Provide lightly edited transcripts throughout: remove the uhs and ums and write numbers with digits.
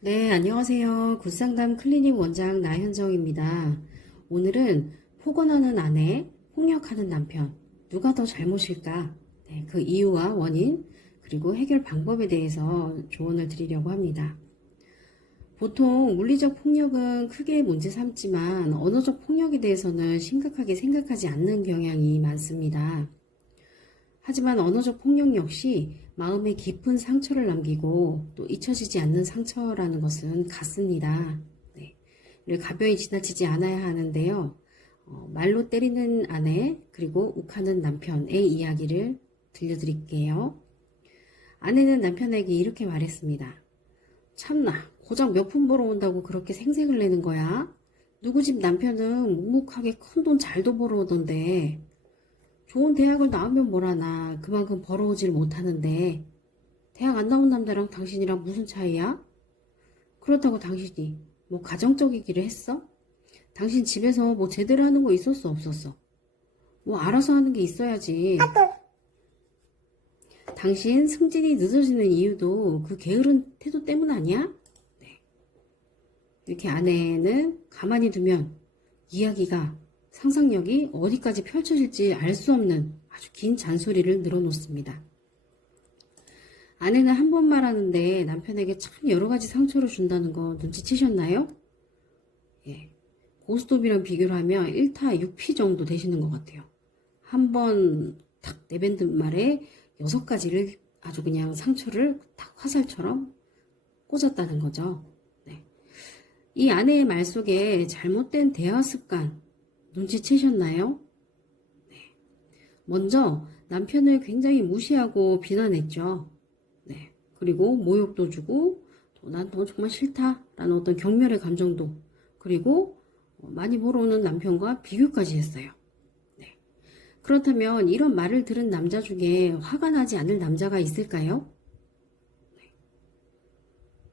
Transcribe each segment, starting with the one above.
네, 안녕하세요. 굿상담 클리닉 원장 나현정입니다. 오늘은 폭언하는 아내, 폭력하는 남편, 누가 더 잘못일까? 네, 그 이유와 원인, 그리고 해결 방법에 대해서 조언을 드리려고 합니다. 보통 물리적 폭력은 크게 문제 삼지만 언어적 폭력에 대해서는 심각하게 생각하지 않는 경향이 많습니다. 하지만 언어적 폭력 역시 마음에 깊은 상처를 남기고 또 잊혀지지 않는 상처라는 것은 같습니다. 네. 이를 가벼이 지나치지 않아야 하는데요. 말로 때리는 아내 그리고 욱하는 남편의 이야기를 들려드릴게요. 아내는 남편에게 이렇게 말했습니다. 참나, 고작 몇 푼 벌어온다고 그렇게 생색을 내는 거야? 누구 집 남편은 묵묵하게 큰 돈 잘도 벌어오던데 좋은 대학을 나오면 뭐라나 그만큼 벌어오질 못하는데 대학 안 나온 남자랑 당신이랑 무슨 차이야? 그렇다고 당신이 뭐 가정적이기를 했어? 당신 집에서 뭐 제대로 하는 거 있었어 없었어? 뭐 알아서 하는 게 있어야지. 당신 승진이 늦어지는 이유도 그 게으른 태도 때문 아니야? 네. 이렇게 아내는 가만히 두면 이야기가 상상력이 어디까지 펼쳐질지 알 수 없는 아주 긴 잔소리를 늘어놓습니다. 아내는 한 번 말하는데 남편에게 참 여러 가지 상처를 준다는 거 눈치채셨나요? 예. 고스톱이랑 비교를 하면 1타 6피 정도 되시는 것 같아요. 한 번 탁 내뱉는 말에 6가지를 아주 그냥 상처를 탁 화살처럼 꽂았다는 거죠. 네. 이 아내의 말 속에 잘못된 대화 습관 눈치채셨나요? 네. 먼저 남편을 굉장히 무시하고 비난했죠. 네. 그리고 모욕도 주고 난 너 정말 싫다라는 어떤 경멸의 감정도 그리고 많이 벌어오는 남편과 비교까지 했어요. 네. 그렇다면 이런 말을 들은 남자 중에 화가 나지 않을 남자가 있을까요? 네.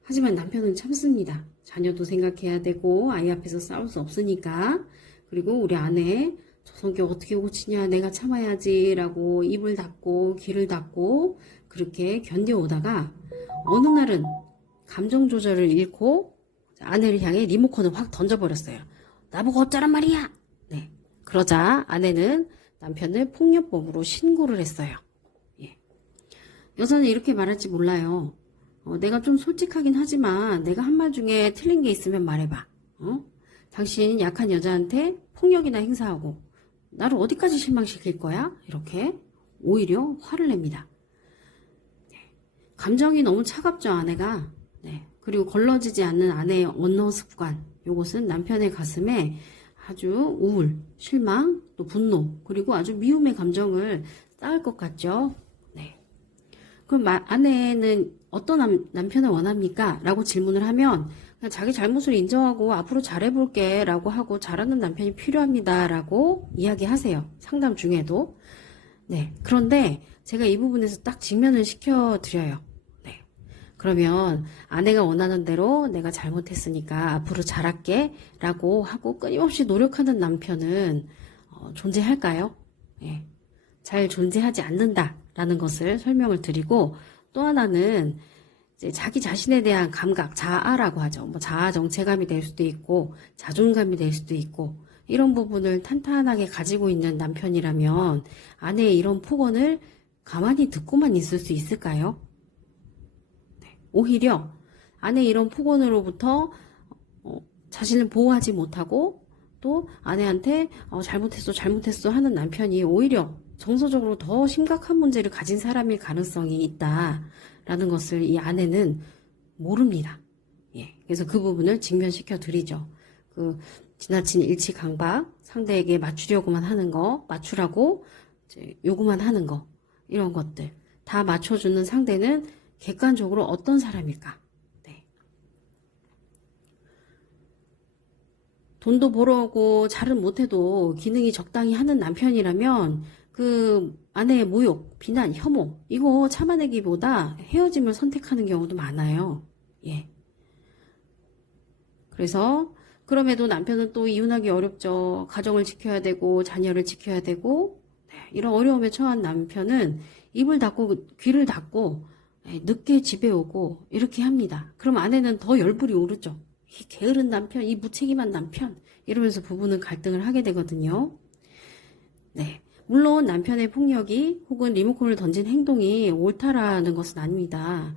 하지만 남편은 참습니다. 자녀도 생각해야 되고 아이 앞에서 싸울 수 없으니까. 그리고 우리 아내 저 성격 어떻게 고치냐 내가 참아야지 라고 입을 닫고 귀를 닫고 그렇게 견뎌오다가 어느 날은 감정 조절을 잃고 아내를 향해 리모컨을 확 던져버렸어요. 나보고 어쩌란 말이야. 네. 그러자 아내는 남편을 폭력범으로 신고를 했어요. 예. 여자는 이렇게 말할지 몰라요. 내가 좀 솔직하긴 하지만 내가 한 말 중에 틀린 게 있으면 말해봐. 당신 약한 여자한테 폭력이나 행사하고 나를 어디까지 실망시킬 거야? 이렇게 오히려 화를 냅니다. 네. 감정이 너무 차갑죠, 아내가. 네. 그리고 걸러지지 않는 아내의 언어 습관. 이것은 남편의 가슴에 아주 우울, 실망, 또 분노, 그리고 아주 미움의 감정을 쌓을 것 같죠. 네. 그럼 아내는 어떤 남편을 원합니까? 라고 질문을 하면 그냥 자기 잘못을 인정하고 앞으로 잘해볼게 라고 하고 잘하는 남편이 필요합니다 라고 이야기하세요. 상담 중에도. 네. 그런데 제가 이 부분에서 딱 직면을 시켜드려요. 네. 그러면 아내가 원하는 대로 내가 잘못했으니까 앞으로 잘할게 라고 하고 끊임없이 노력하는 남편은 존재할까요? 네. 잘 존재하지 않는다라는 것을 설명을 드리고 또 하나는 이제 자기 자신에 대한 감각, 자아라고 하죠. 뭐 자아 정체감이 될 수도 있고 자존감이 될 수도 있고 이런 부분을 탄탄하게 가지고 있는 남편이라면 아내의 이런 폭언을 가만히 듣고만 있을 수 있을까요? 네. 오히려 아내의 이런 폭언으로부터 자신을 보호하지 못하고 또 아내한테 잘못했어 하는 남편이 오히려 정서적으로 더 심각한 문제를 가진 사람일 가능성이 있다라는 것을 이 아내는 모릅니다. 예. 그래서 그 부분을 직면시켜 드리죠. 그 지나친 일치강박, 상대에게 맞추려고만 하는 거, 맞추라고 이제 요구만 하는 거, 이런 것들 다 맞춰주는 상대는 객관적으로 어떤 사람일까? 네. 돈도 벌어오고 잘은 못해도 기능이 적당히 하는 남편이라면 그 아내의 모욕, 비난, 혐오 이거 참아내기보다 헤어짐을 선택하는 경우도 많아요. 예. 그래서 그럼에도 남편은 또 이혼하기 어렵죠. 가정을 지켜야 되고 자녀를 지켜야 되고 네, 이런 어려움에 처한 남편은 입을 닫고 귀를 닫고 늦게 집에 오고 이렇게 합니다. 그럼 아내는 더 열불이 오르죠. 이 게으른 남편, 이 무책임한 남편 이러면서 부부는 갈등을 하게 되거든요. 네. 물론 남편의 폭력이 혹은 리모컨을 던진 행동이 옳다라는 것은 아닙니다.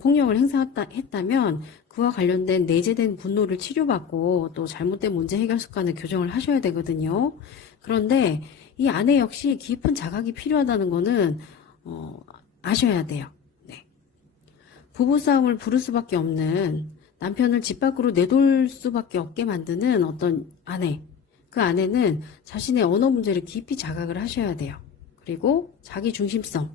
폭력을 행사했다면 그와 관련된 내재된 분노를 치료받고 또 잘못된 문제 해결 습관을 교정을 하셔야 되거든요. 그런데 이 아내 역시 깊은 자각이 필요하다는 거는 아셔야 돼요. 네. 부부싸움을 부를 수밖에 없는 남편을 집 밖으로 내돌 수밖에 없게 만드는 어떤 아내. 그 아내는 자신의 언어 문제를 깊이 자각을 하셔야 돼요. 그리고 자기 중심성.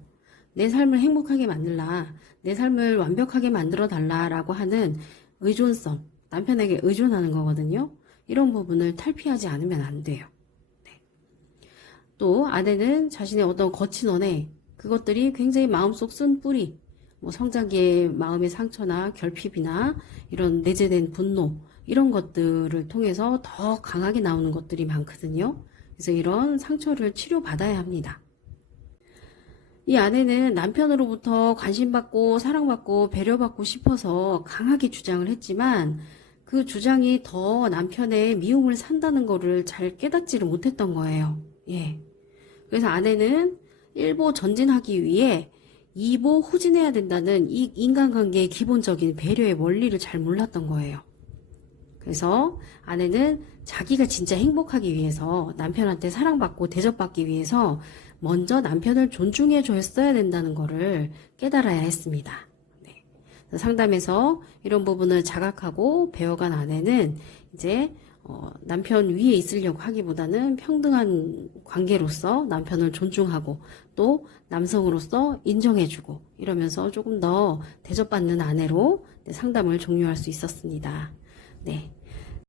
내 삶을 행복하게 만들라, 내 삶을 완벽하게 만들어 달라라고 하는 의존성, 남편에게 의존하는 거거든요. 이런 부분을 탈피하지 않으면 안 돼요. 네. 또 아내는 자신의 어떤 거친 언해, 그것들이 굉장히 마음속 쓴 뿌리, 뭐 성장기의 마음의 상처나 결핍이나 이런 내재된 분노, 이런 것들을 통해서 더 강하게 나오는 것들이 많거든요. 그래서 이런 상처를 치료받아야 합니다. 이 아내는 남편으로부터 관심받고 사랑받고 배려받고 싶어서 강하게 주장을 했지만 그 주장이 더 남편의 미움을 산다는 거를 잘 깨닫지를 못했던 거예요. 예. 그래서 아내는 1보 전진하기 위해 2보 후진해야 된다는 이 인간관계의 기본적인 배려의 원리를 잘 몰랐던 거예요. 그래서 아내는 자기가 진짜 행복하기 위해서 남편한테 사랑받고 대접받기 위해서 먼저 남편을 존중해 줬어야 된다는 거를 깨달아야 했습니다. 네. 상담에서 이런 부분을 자각하고 배워간 아내는 이제 남편 위에 있으려고 하기보다는 평등한 관계로서 남편을 존중하고 또 남성으로서 인정해주고 이러면서 조금 더 대접받는 아내로 상담을 종료할 수 있었습니다.